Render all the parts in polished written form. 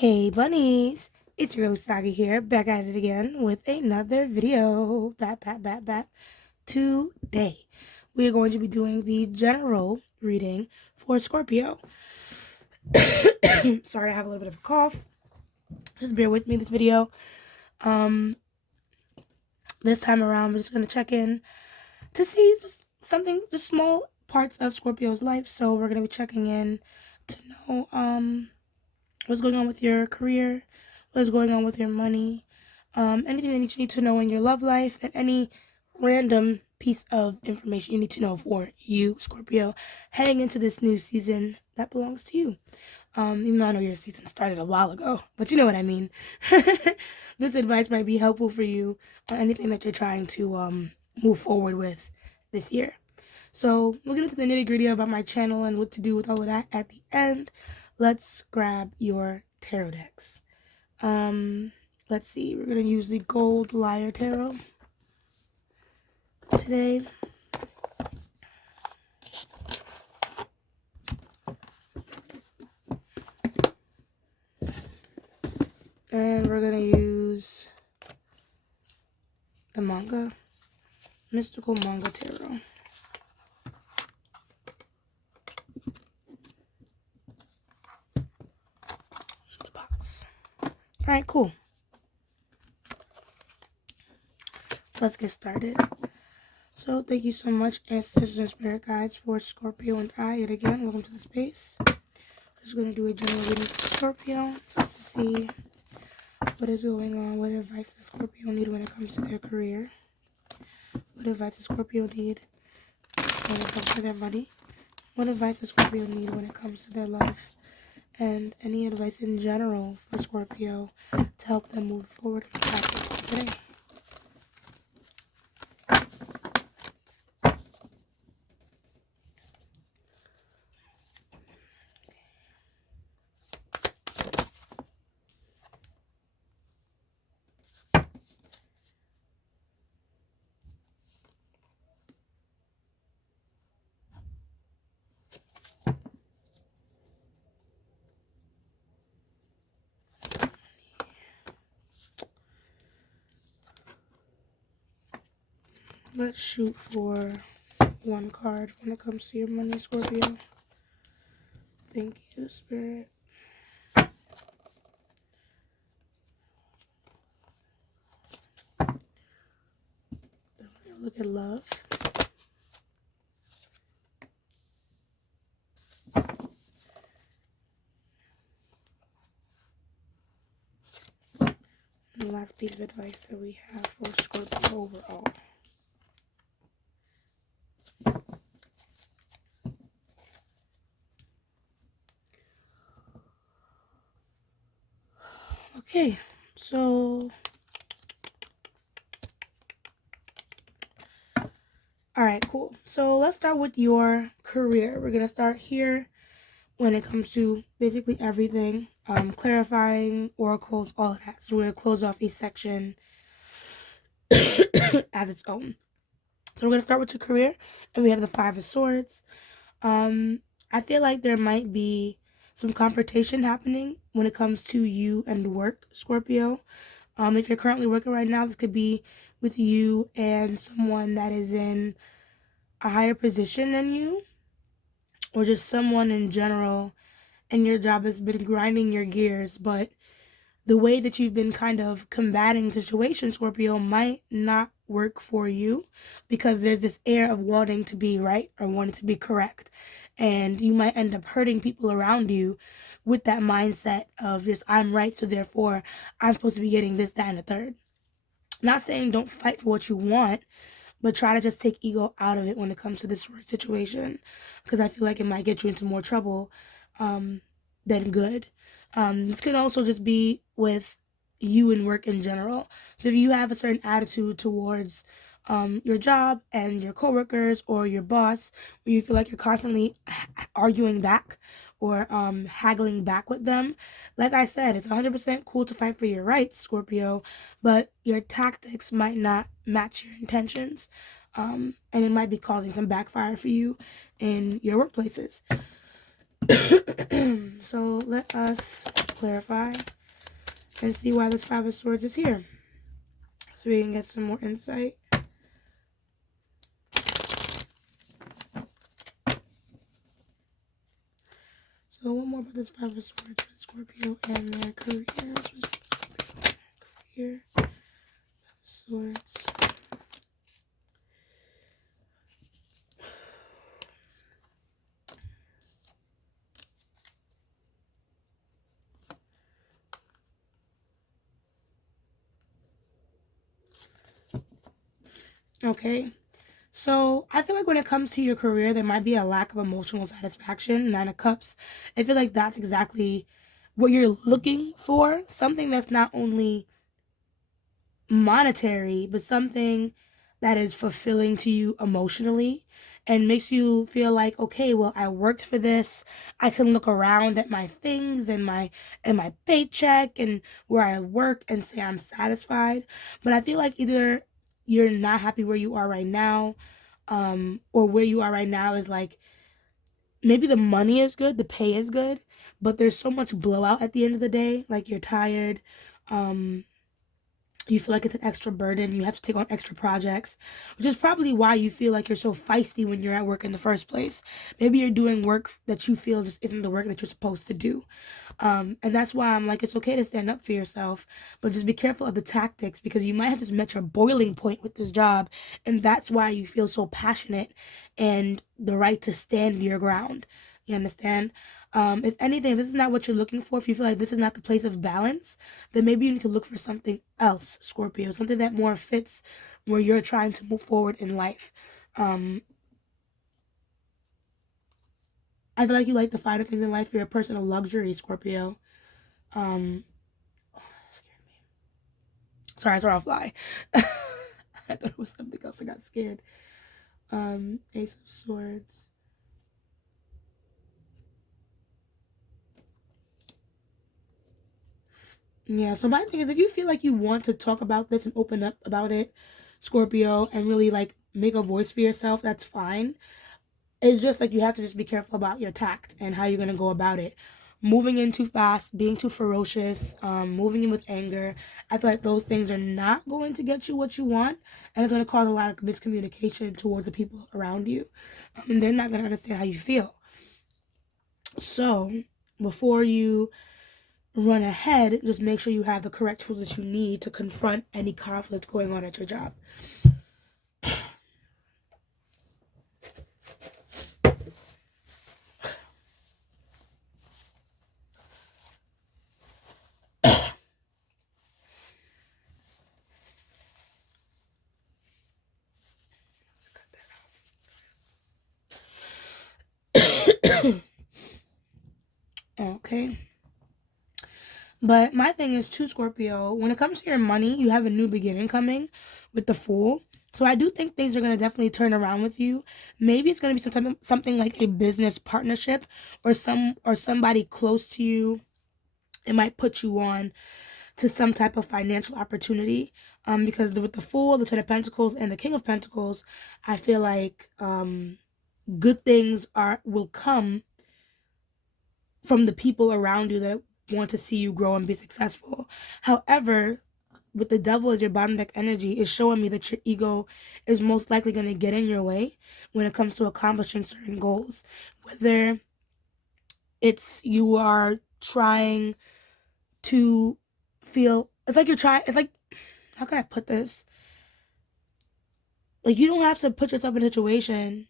Hey bunnies, it's your Usagi here, back at it again with another video. Back. Today, we are going to be doing the general reading for Scorpio. Sorry, I have a little bit of a cough. Just bear with me this video. This time around, we're just going to check in to see just small parts of Scorpio's life. So we're going to be checking in to know, what's going on with your career, what's going on with your money, anything that you need to know in your love life, and any random piece of information you need to know for you, Scorpio, heading into this new season that belongs to you. Even though I know your season started a while ago, but you know what I mean. This advice might be helpful for you on anything that you're trying to move forward with this year. So we'll get into the nitty-gritty about my channel and what to do with all of that at the end. Let's grab your tarot decks. Let's see. We're going to use the Gold Liar Tarot today. And we're going to use the Mystical Manga Tarot. The box. Alright, cool. Let's get started. So, thank you so much, Ancestors and Spirit Guides, for Scorpio and I. Yet again, welcome to the space. Just going to do a general reading for Scorpio, just to see what is going on, what advice does Scorpio need when it comes to their career, what advice does Scorpio need when it comes to their money, what advice does Scorpio need when it comes to their life, and any advice in general for Scorpio to help them move forward in the path today. Let's shoot for one card when it comes to your money, Scorpio. Thank you, Spirit. Look at love. And the last piece of advice that we have for Scorpio overall. Okay, so alright, cool. So let's start with your career. We're gonna start here when it comes to basically everything, clarifying, oracles, all of that. So we're gonna close off each section as its own. So we're gonna start with your career, and we have the Five of Swords. I feel like there might be some confrontation happening when it comes to you and work, Scorpio. If you're currently working right now, this could be with you and someone that is in a higher position than you, or just someone in general, and your job has been grinding your gears, but the way that you've been kind of combating situations, Scorpio, might not work for you because there's this air of wanting to be right or wanting to be correct. And you might end up hurting people around you with that mindset of just, I'm right, so therefore I'm supposed to be getting this, that, and the third. Not saying don't fight for what you want, but try to just take ego out of it when it comes to this situation, because I feel like it might get you into more trouble than good. This can also just be with you and work in general. So if you have a certain attitude towards your job and your coworkers or your boss, where you feel like you're constantly arguing back or haggling back with them, like I said, it's 100% cool to fight for your rights, Scorpio, but your tactics might not match your intentions, and it might be causing some backfire for you in your workplaces. So let us clarify and see why this Five of Swords is here, so we can get some more insight. So what more about this Five of Swords with Scorpio and their career? Career, Five of Swords. Okay, so I feel like when it comes to your career, there might be a lack of emotional satisfaction. Nine of Cups. I feel like that's exactly what you're looking for. Something that's not only monetary, but something that is fulfilling to you emotionally and makes you feel like, okay, well, I worked for this. I can look around at my things and my paycheck and where I work and say I'm satisfied. But I feel like either you're not happy where you are right now, or where you are right now is like, maybe the money is good, the pay is good, but there's so much blowout at the end of the day. Like, you're tired, you feel like it's an extra burden, you have to take on extra projects, which is probably why you feel like you're so feisty when you're at work in the first place. Maybe you're doing work that you feel just isn't the work that you're supposed to do. And that's why I'm like, it's okay to stand up for yourself, but just be careful of the tactics, because you might have just met your boiling point with this job, and that's why you feel so passionate and the right to stand your ground. You understand? If anything, if this is not what you're looking for, if you feel like this is not the place of balance, then maybe you need to look for something else, Scorpio, something that more fits where you're trying to move forward in life. I feel like you like the finer things in life. You're a person of luxury, Scorpio. Oh, that scared me. Sorry, I thought I'll fly. I thought it was something else. I got scared. Ace of Swords. Yeah, so my thing is, if you feel like you want to talk about this and open up about it, Scorpio, and really like make a voice for yourself, that's fine. It's just like you have to just be careful about your tact and how you're going to go about it. Moving in too fast, being too ferocious, moving in with anger, I feel like those things are not going to get you what you want, and it's going to cause a lot of miscommunication towards the people around you, and they're not going to understand how you feel. So before you run ahead, just make sure you have the correct tools that you need to confront any conflict going on at your job. Okay. But my thing is too, Scorpio, when it comes to your money, you have a new beginning coming with the Fool. So I do think things are going to definitely turn around with you. Maybe it's going to be something like a business partnership, or somebody close to you. It might put you on to some type of financial opportunity. Because with the Fool, the Ten of Pentacles, and the King of Pentacles, I feel like good things will come from the people around you that want to see you grow and be successful. However, with the Devil as your bottom deck energy, is showing me that your ego is most likely going to get in your way when it comes to accomplishing certain goals. Whether it's you are trying to it's like, how can I put this? Like, you don't have to put yourself in a situation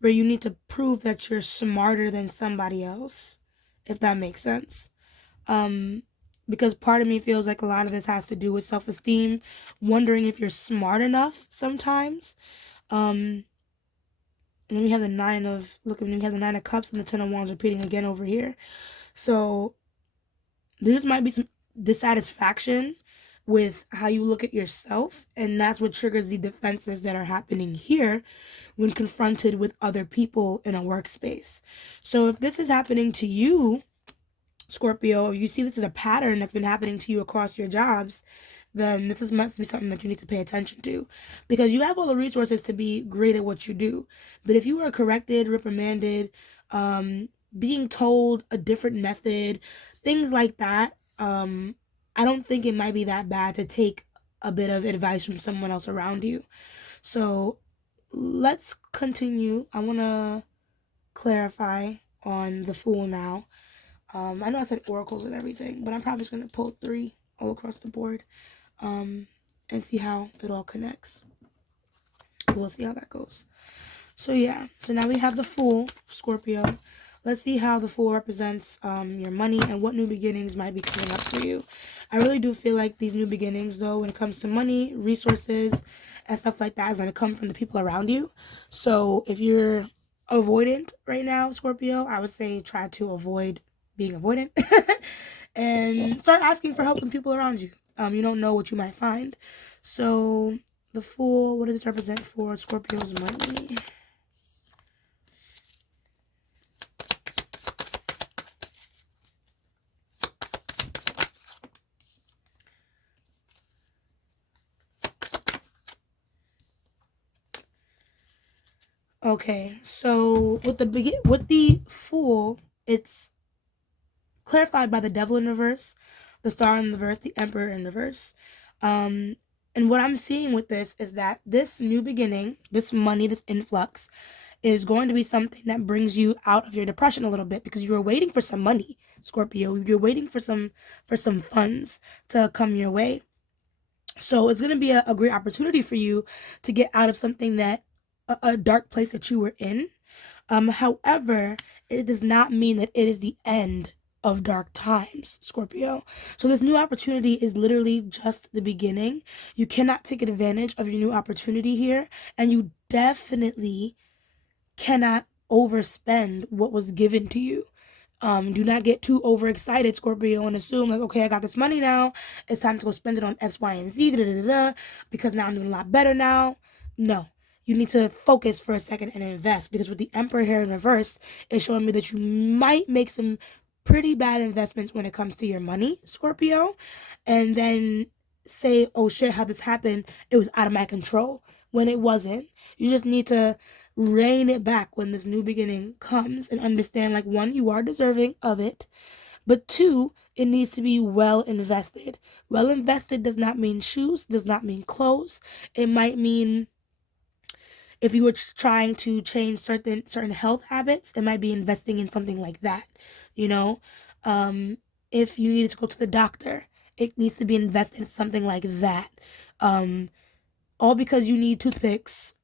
where you need to prove that you're smarter than somebody else, if that makes sense. Because part of me feels like a lot of this has to do with self-esteem, wondering if you're smart enough sometimes. And then we have the Nine of Cups and the Ten of Wands repeating again over here. So there might be some dissatisfaction with how you look at yourself, and that's what triggers the defenses that are happening here when confronted with other people in a workspace. So if this is happening to you, Scorpio, you see this as a pattern that's been happening to you across your jobs, then this must be something that you need to pay attention to, because you have all the resources to be great at what you do. But if you are corrected, reprimanded, being told a different method, things like that. I don't think it might be that bad to take a bit of advice from someone else around you. So let's continue. I want to clarify on the Fool now. I know I said oracles and everything, but I'm probably just going to pull 3 all across the board, and see how it all connects. We'll see how that goes. So yeah, so now we have the Fool, Scorpio. Let's see how the Fool represents your money and what new beginnings might be coming up for you. I really do feel like these new beginnings, though, when it comes to money, resources, and stuff like that, is going to come from the people around you. So if you're avoidant right now, Scorpio, I would say try to avoid being avoidant and start asking for help from people around you. You don't know what you might find. So the Fool, what does this represent for Scorpio's money? Okay, so with the Fool, it's clarified by the Devil in reverse, the Star in reverse, the Emperor in reverse. And what I'm seeing with this is that this new beginning, this money, this influx, is going to be something that brings you out of your depression a little bit, because you were waiting for some money, Scorpio. You're waiting for some funds to come your way. So it's going to be a great opportunity for you to get out of something that a dark place that you were in. However, it does not mean that it is the end of dark times, Scorpio. So this new opportunity is literally just the beginning. You cannot take advantage of your new opportunity here, and you definitely cannot overspend what was given to you. Do not get too overexcited, Scorpio, and assume like, okay, I got this money now. It's time to go spend it on X, Y, and Z, because now I'm doing a lot better now. No. You need to focus for a second and invest, because with the Emperor here in reverse, it's showing me that you might make some pretty bad investments when it comes to your money, Scorpio, and then say, oh shit, how this happened, it was out of my control, when it wasn't. You just need to rein it back when this new beginning comes, and understand, like, 1, you are deserving of it, but 2, it needs to be well invested. Well invested does not mean shoes, does not mean clothes. It might mean, if you were trying to change certain health habits, it might be investing in something like that, you know. If you needed to go to the doctor, it needs to be invested in something like that. All because you need toothpicks,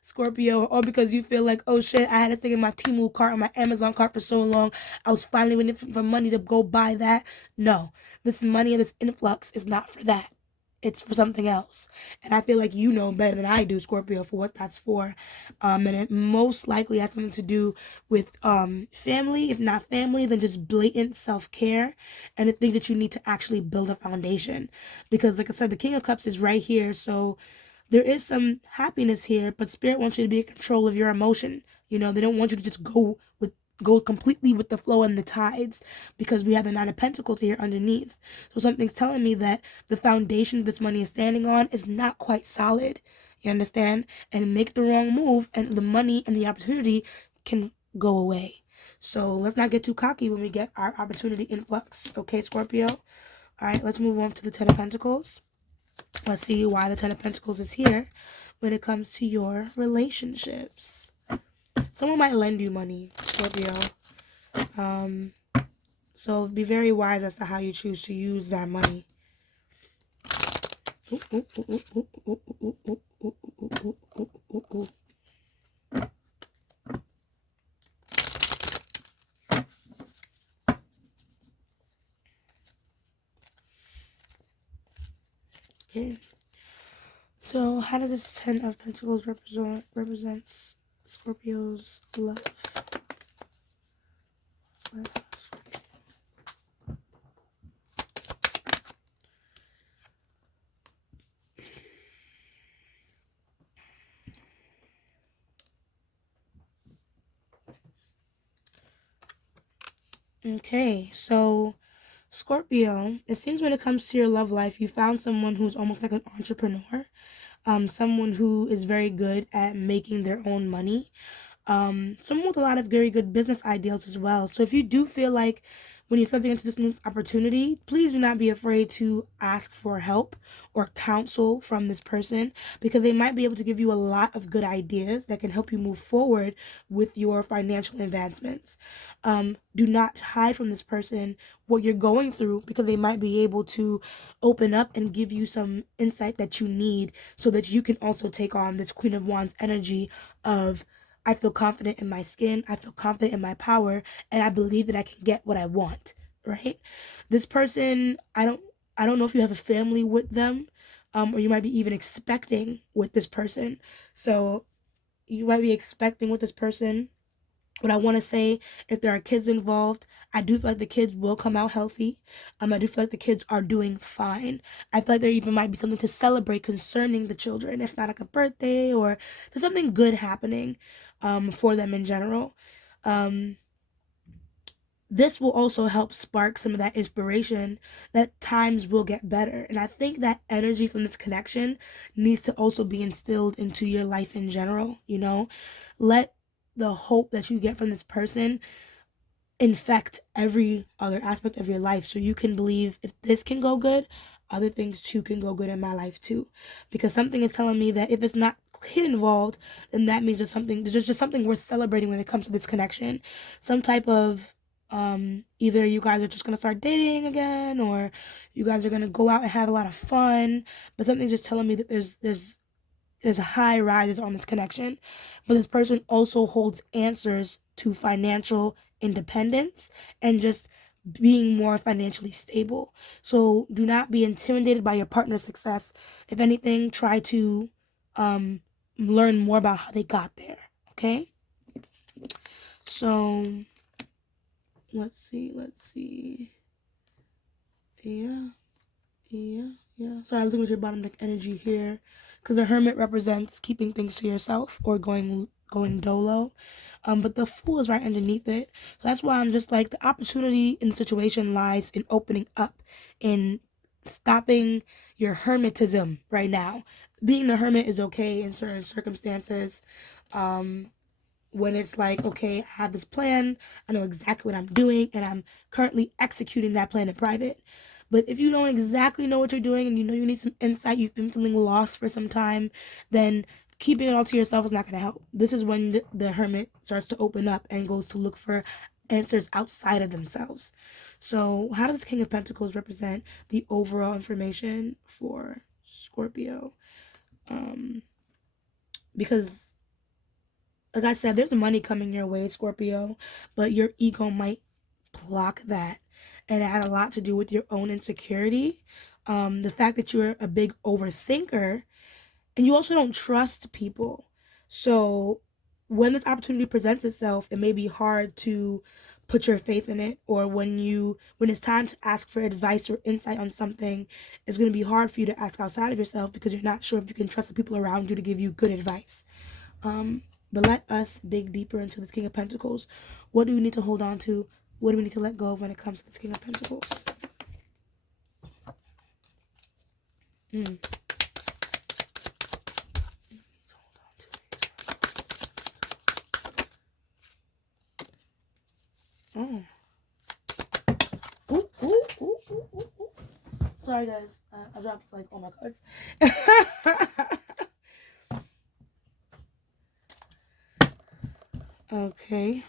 Scorpio, or because you feel like, oh shit, I had a thing in my Temu cart or my Amazon cart for so long, I was finally waiting for money to go buy that. No, this money and this influx is not for that. It's for something else. And I feel like you know better than I do, Scorpio, for what that's for. And it most likely has something to do with family. If not family, then just blatant self-care and the things that you need to actually build a foundation. Because like I said, the King of Cups is right here. So there is some happiness here, but Spirit wants you to be in control of your emotion. You know, they don't want you to just go completely with the flow and the tides, because we have the 9 of Pentacles here underneath. So something's telling me that the foundation this money is standing on is not quite solid. You understand? And make the wrong move, and the money and the opportunity can go away. So let's not get too cocky when we get our opportunity influx. Okay, Scorpio? All right, let's move on to the 10 of Pentacles. Let's see why the 10 of Pentacles is here when it comes to your relationships. Someone might lend you money, Scorpio. So be very wise as to how you choose to use that money. Okay. So how does this 10 of Pentacles represents Scorpio's love? Okay, so Scorpio, it seems when it comes to your love life, you found someone who's almost like an entrepreneur, someone who is very good at making their own money. someone with a lot of very good business ideals as well. So if you do feel like when you're stepping into this new opportunity, please do not be afraid to ask for help or counsel from this person, because they might be able to give you a lot of good ideas that can help you move forward with your financial advancements. Do not hide from this person what you're going through, because they might be able to open up and give you some insight that you need so that you can also take on this Queen of Wands energy of, I feel confident in my skin, I feel confident in my power, and I believe that I can get what I want, right? This person, I don't know if you have a family with them, or you might be even expecting with this person. So you might be expecting with this person. What I want to say, if there are kids involved, I do feel like the kids will come out healthy. I do feel like the kids are doing fine. I feel like there even might be something to celebrate concerning the children, if not like a birthday, or there's something good happening for them in general. Um, this will also help spark some of that inspiration that times will get better. And I think that energy from this connection needs to also be instilled into your life in general, you know? Let the hope that you get from this person infect every other aspect of your life, so you can believe, if this can go good, other things too can go good in my life too. Because something is telling me that if it's not kid involved, then that means there's just something worth celebrating when it comes to this connection. Some type of either you guys are just gonna start dating again, or you guys are gonna go out and have a lot of fun, but something's just telling me that there's high rises on this connection. But this person also holds answers to financial independence and just being more financially stable. So do not be intimidated by your partner's success. If anything, try to um, learn more about how they got there. Okay? So let's see. Yeah. Sorry, I was looking at your bottom deck energy here, because the Hermit represents keeping things to yourself or going dolo, but the Fool is right underneath it. So that's why I'm just like, the opportunity in the situation lies in opening up, in stopping your hermetism right now. Being the Hermit is okay in certain circumstances. When it's like, okay, I have this plan, I know exactly what I'm doing, and I'm currently executing that plan in private. But if you don't exactly know what you're doing and you know you need some insight, you've been feeling lost for some time, then keeping it all to yourself is not going to help. This is when the Hermit starts to open up and goes to look for answers outside of themselves. So, how does King of Pentacles represent the overall information for Scorpio? Because like I said, there's money coming your way, Scorpio, but your ego might block that. And it had a lot to do with your own insecurity. The fact that you're a big overthinker, and you also don't trust people. So when this opportunity presents itself, it may be hard to put your faith in it, or when it's time to ask for advice or insight on something, it's going to be hard for you to ask outside of yourself, because you're not sure if you can trust the people around you to give you good advice. But let us dig deeper into this King of Pentacles. What do we need to hold on to? What do we need to let go of when it comes to this King of Pentacles? Oh. Ooh, ooh, ooh, ooh, ooh, ooh. Sorry, guys. I dropped like all my cards. Okay.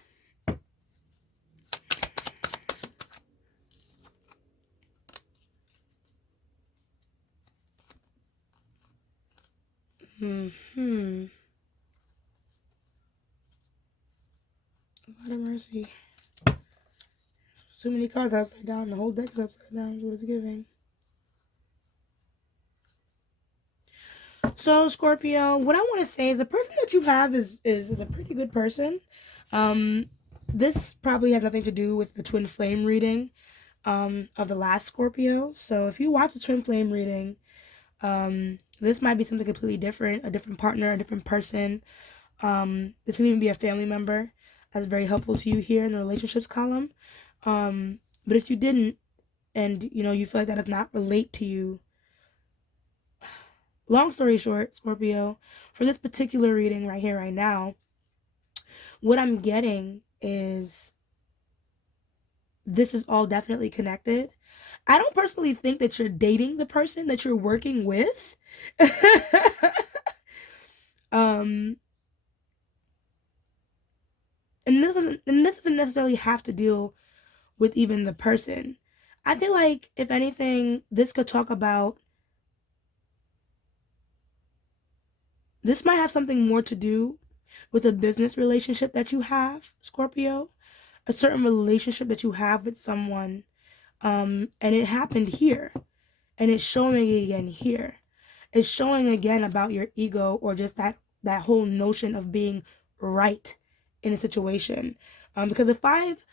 Lord of mercy. So many cards upside down. The whole deck is upside down. Is what it's giving. So Scorpio, what I want to say is the person that you have is a pretty good person. This probably has nothing to do with the twin flame reading of the last Scorpio. So if you watch the twin flame reading, this might be something completely different, a different partner, a different person. This can even be a family member that's very helpful to you here in the relationships column. But if you didn't, and you feel like that does not relate to you, long story short, Scorpio, for this particular reading right here, right now, what I'm getting is this is all definitely connected. I don't personally think that you're dating the person that you're working with. um and this doesn't necessarily have to deal with even the person. I feel like if anything, this might have something more to do with a business relationship that you have, Scorpio, a certain relationship that you have with someone. And it happened here, and it's showing again here. It's showing again about your ego, or just that whole notion of being right in a situation. Because the Five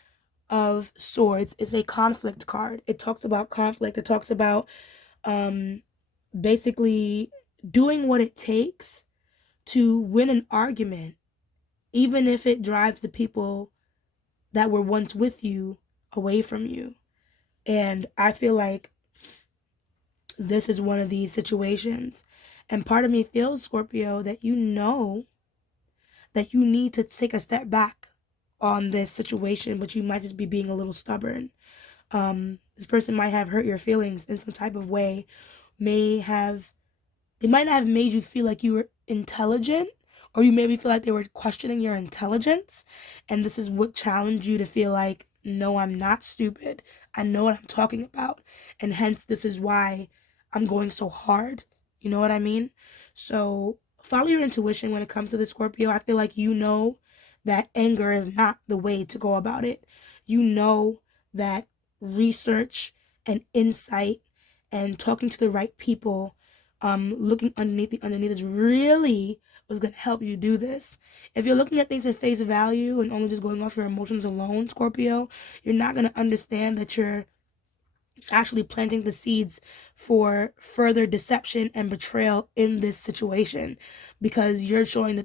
of Swords is a conflict card. It talks about conflict. It talks about um, basically doing what it takes to win an argument, even if it drives the people that were once with you away from you. And I feel like this is one of these situations. And part of me feels, Scorpio, that you know that you need to take a step back on this situation, but you might just be being a little stubborn. This person might have hurt your feelings in some type of way, may have they might not have made you feel like you were intelligent, or you maybe feel like they were questioning your intelligence. And this is what challenged you to feel like, no, I'm not stupid. I know what I'm talking about. And hence, this is why I'm going so hard. You know what I mean? So follow your intuition when it comes to the Scorpio. I feel like you know that anger is not the way to go about it. You know that research and insight and talking to the right people, looking underneath is really what's going to help you do this. If you're looking at things at face value and only just going off your emotions alone, Scorpio, you're not going to understand that you're actually planting the seeds for further deception and betrayal in this situation, because you're showing the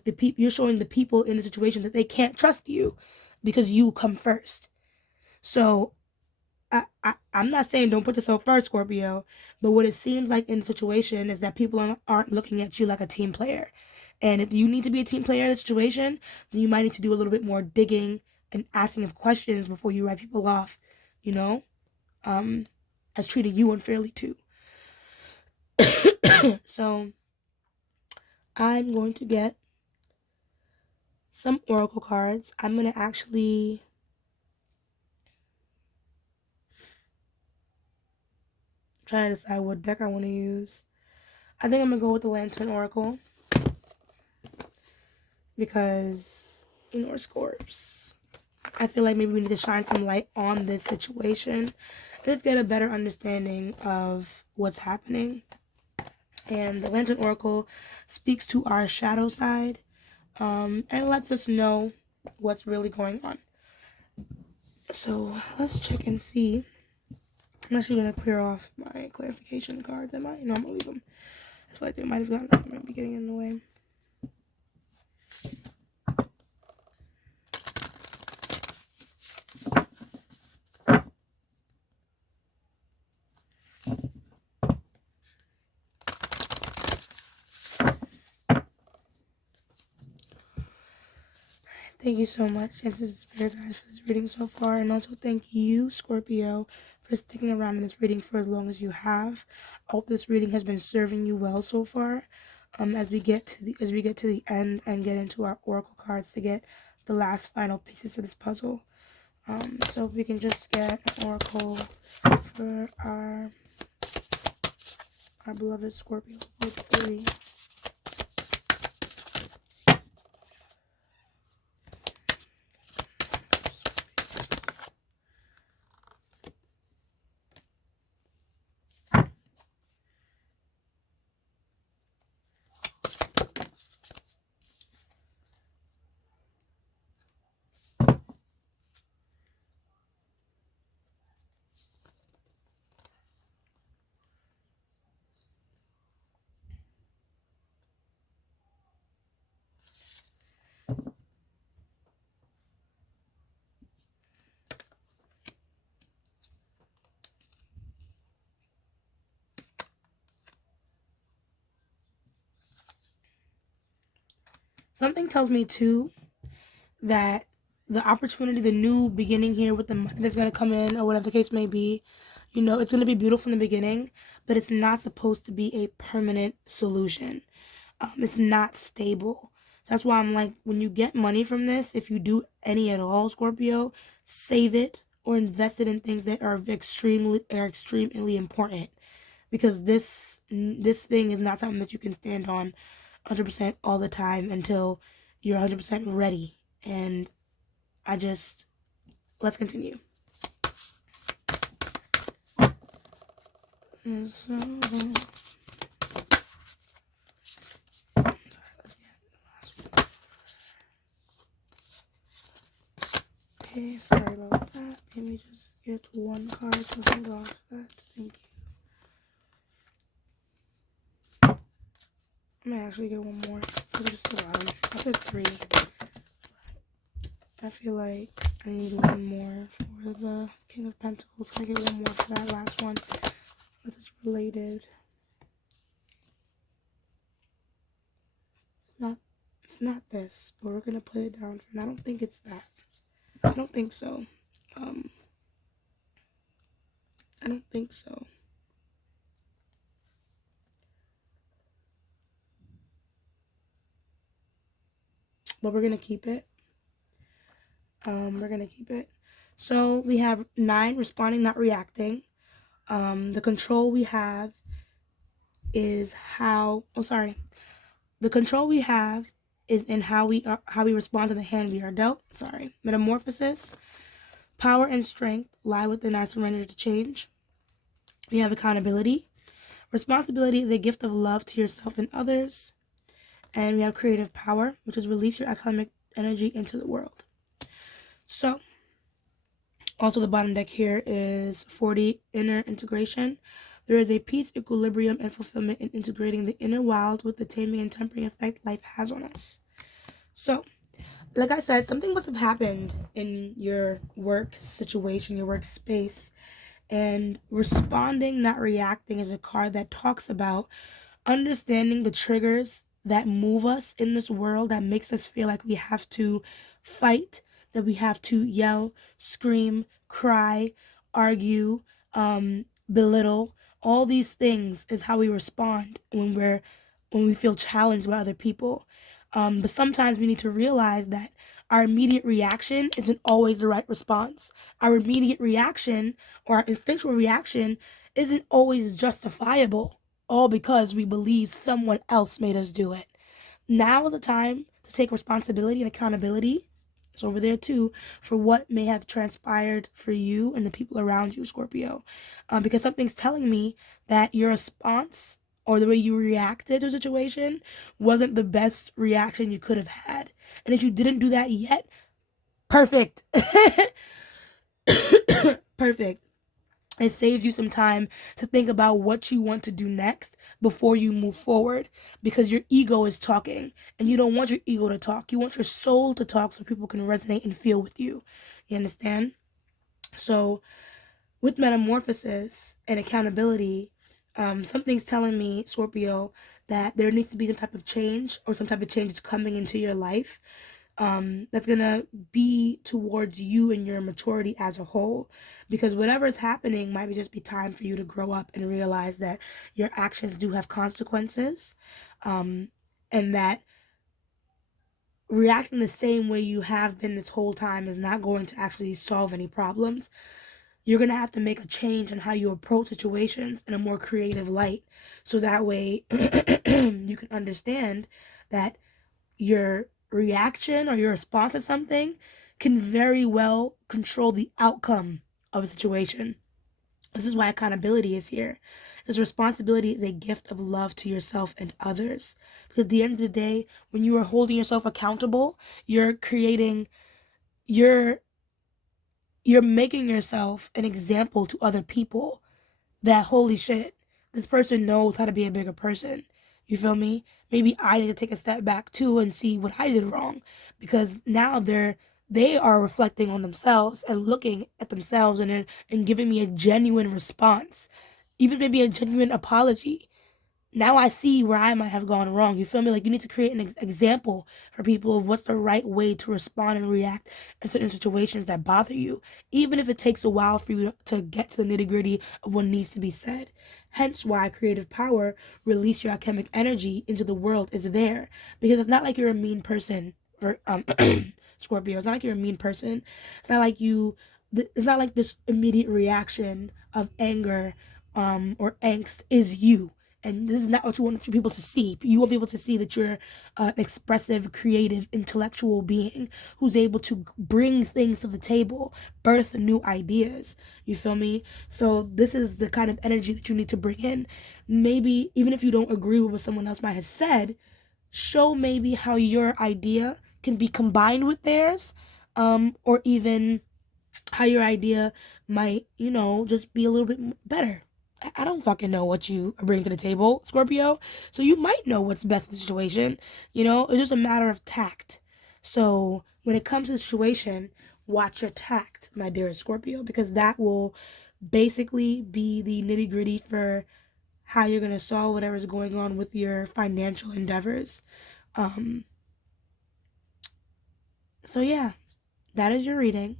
people in the situation that they can't trust you because you come first. So I'm not saying don't put yourself first, Scorpio, but what it seems like in the situation is that people aren't looking at you like a team player. And if you need to be a team player in the situation, then you might need to do a little bit more digging and asking of questions before you write people off, you know, um, as treating you unfairly too. So I'm going to get some oracle cards. I'm going to actually try to decide what deck I want to use. I think I'm going to go with the Lantern Oracle, because, Scorps, I feel like maybe we need to shine some light on this situation. Let's get a better understanding of what's happening. And the Lantern Oracle speaks to our shadow side, and lets us know what's really going on. So let's check and see. I'm actually going to clear off my clarification cards. No, I'm going to leave them. I feel like they might be getting in the way. Thank you so much, Chances Spirit Guides, for this reading so far, and also thank you, Scorpio, for sticking around in this reading for as long as you have. I hope this reading has been serving you well so far. As we get to the end and get into our oracle cards to get the last final pieces of this puzzle. So if we can just get an oracle for our beloved Scorpio with 3. Something tells me too that the opportunity, the new beginning here with the money that's going to come in, or whatever the case may be, it's going to be beautiful in the beginning, but it's not supposed to be a permanent solution. It's not stable. So that's why I'm like, when you get money from this, if you do any at all, Scorpio, save it or invest it in things that are extremely important, because this thing is not something that you can stand on 100% all the time until you're 100% ready. And let's continue. So, okay, sorry about that. Let me just get one card to hold off that. Thank you. I might actually get one more. Just the bottom. I said 3. I feel like I need one more for the King of Pentacles. Can I get one more for that last one? This is related. It's not this, but we're gonna put it down for now. I don't think it's that. I don't think so. I don't think so. But we're gonna keep it. We're gonna keep it. So we have 9, responding, not reacting. The control we have is how. Oh, sorry. The control we have is in how we respond to the hand we are dealt. Sorry. Metamorphosis. Power and strength lie within our surrender to change. We have accountability. Responsibility is a gift of love to yourself and others. And we have creative power, which is release your economic energy into the world. So, also the bottom deck here is 40, inner integration. There is a peace, equilibrium, and fulfillment in integrating the inner wild with the taming and tempering effect life has on us. So, like I said, something must have happened in your work situation, your workspace. And responding, not reacting, is a card that talks about understanding the triggers that move us in this world, that makes us feel like we have to fight, that we have to yell, scream, cry, argue, belittle. All these things is how we respond when we feel challenged by other people. But sometimes we need to realize that our immediate reaction isn't always the right response. Our immediate reaction or our instinctual reaction isn't always justifiable, all because we believe someone else made us do it. Now is the time to take responsibility and accountability. It's over there too, for what may have transpired for you and the people around you, Scorpio. Because something's telling me that your response or the way you reacted to a situation wasn't the best reaction you could have had. And if you didn't do that yet, perfect. Perfect. It saves you some time to think about what you want to do next before you move forward, because your ego is talking and you don't want your ego to talk. You want your soul to talk so people can resonate and feel with you. You understand? So with metamorphosis and accountability, something's telling me, Scorpio, that there needs to be some type of change, or some type of change is coming into your life. That's gonna be towards you and your maturity as a whole, because whatever is happening might just be time for you to grow up and realize that your actions do have consequences, and that reacting the same way you have been this whole time is not going to actually solve any problems. You're going to have to make a change in how you approach situations in a more creative light, so that way you can understand that your reaction or your response to something can very well control the outcome of a situation. This is why accountability is here. This responsibility is a gift of love to yourself and others. Because at the end of the day, when you are holding yourself accountable, you're making yourself an example to other people, that holy shit, this person knows how to be a bigger person. You feel me? Maybe I need to take a step back too and see what I did wrong, because now they are reflecting on themselves and looking at themselves and giving me a genuine response, even maybe a genuine apology. now I see where I might have gone wrong. You feel me? Like, you need to create an example for people of what's the right way to respond and react in certain situations that bother you, even if it takes a while for you to get to the nitty gritty of what needs to be said. Hence why creative power, release your alchemic energy into the world, is there. Because it's not like you're a mean person, for Scorpio. It's not like you're a mean person. It's not like you. It's not like this immediate reaction of anger or angst is you. And this is not what you want people to see. You want people to see that you're an expressive, creative, intellectual being who's able to bring things to the table, birth new ideas. You feel me? So this is the kind of energy that you need to bring in. Maybe even if you don't agree with what someone else might have said, show maybe how your idea can be combined with theirs, or even how your idea might, just be a little bit better. I don't fucking know what you bring to the table, Scorpio. So you might know what's best in the situation. It's just a matter of tact. So when it comes to the situation, watch your tact, my dear Scorpio, because that will basically be the nitty gritty for how you're going to solve whatever's going on with your financial endeavors. Um, so yeah, that is your reading.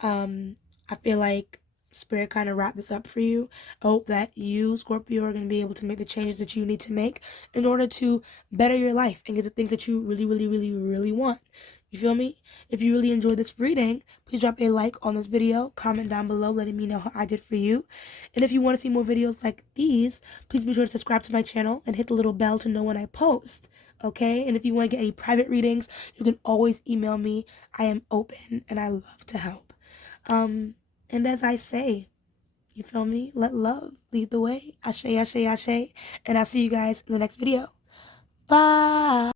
I feel like Spirit kind of wrapped this up for you. I hope that you, Scorpio, are going to be able to make the changes that you need to make in order to better your life and get the things that you really, really, really, really want. You feel me? If you really enjoyed this reading, please drop a like on this video, comment down below letting me know how I did for you. And if you want to see more videos like these, please be sure to subscribe to my channel and hit the little bell to know when I post. Okay? And if you want to get any private readings, you can always email me. I am open and I love to help. And as I say, you feel me? Let love lead the way. Ashe, ashe, ashe. And I'll see you guys in the next video. Bye.